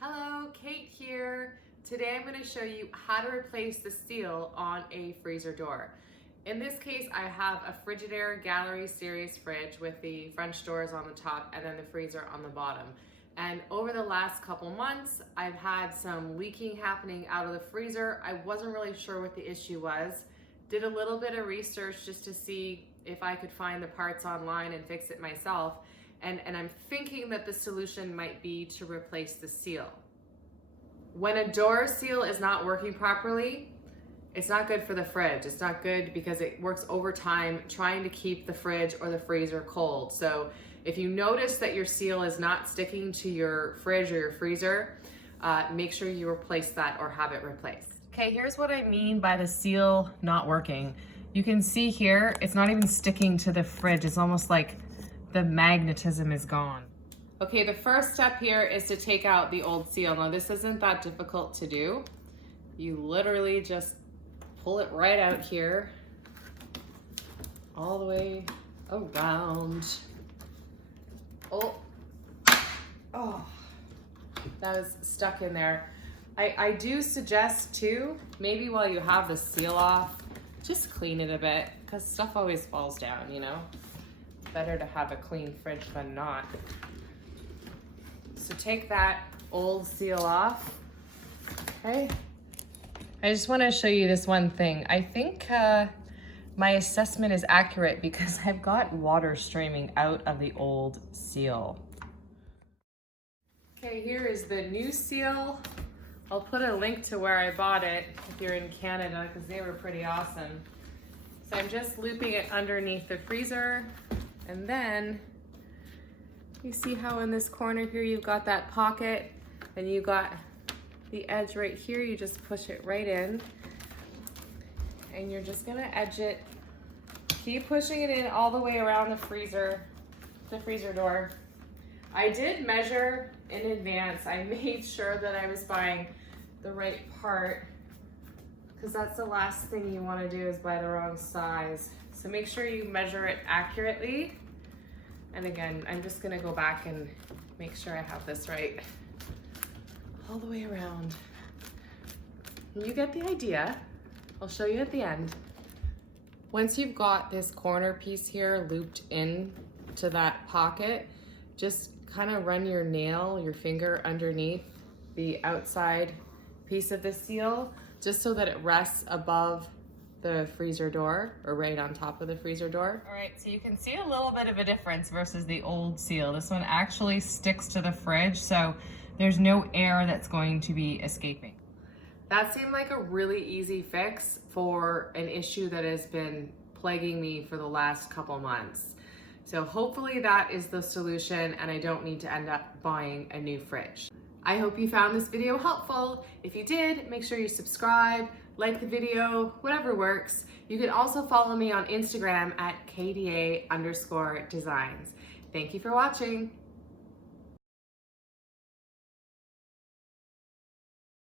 Hello, Kate here. Today I'm going to show you how to replace the seal on a freezer door. In this case, I have a Frigidaire Gallery Series fridge with the French doors on the top and then the freezer on the bottom. And over the last couple months, I've had some leaking happening out of the freezer. I wasn't really sure what the issue was. Did a little bit of research just to see if I could find the parts online and fix it myself. And I'm thinking that the solution might be to replace the seal. When a door seal is not working properly, it's not good for the fridge. It's not good because it works overtime trying to keep the fridge or the freezer cold. So if you notice that your seal is not sticking to your fridge or your freezer, make sure you replace that or have it replaced. Okay, here's what I mean by the seal not working. You can see here, it's not even sticking to the fridge. It's almost like the magnetism is gone. Okay, the first step here is to take out the old seal. Now this isn't that difficult to do. You literally just pull it right out here, all the way around. Oh, that is stuck in there. I do suggest too, maybe while you have the seal off, just clean it a bit because stuff always falls down, you know? Better to have a clean fridge than not. So take that old seal off, okay? I just wanna show you this one thing. I think my assessment is accurate because I've got water streaming out of the old seal. Okay, here is the new seal. I'll put a link to where I bought it if you're in Canada because they were pretty awesome. So I'm just looping it underneath the freezer. And then you see how in this corner here you've got that pocket and you got the edge right here. You just push it right in and you're just gonna edge it. Keep pushing it in all the way around the freezer door. I did measure in advance. I made sure that I was buying the right part because that's the last thing you want to do is buy the wrong size. So make sure you measure it accurately. And again, I'm just gonna go back and make sure I have this right. All the way around. You get the idea. I'll show you at the end. Once you've got this corner piece here looped in to that pocket, just kind of run your finger underneath the outside piece of the seal, just so that it rests above the freezer door or right on top of the freezer door. All right, so you can see a little bit of a difference versus the old seal. This one actually sticks to the fridge, so there's no air that's going to be escaping. That seemed like a really easy fix for an issue that has been plaguing me for the last couple months. So hopefully that is the solution and I don't need to end up buying a new fridge. I hope you found this video helpful. If you did, make sure you subscribe, like the video, whatever works. You can also follow me on Instagram at KDA_designs. Thank you for watching.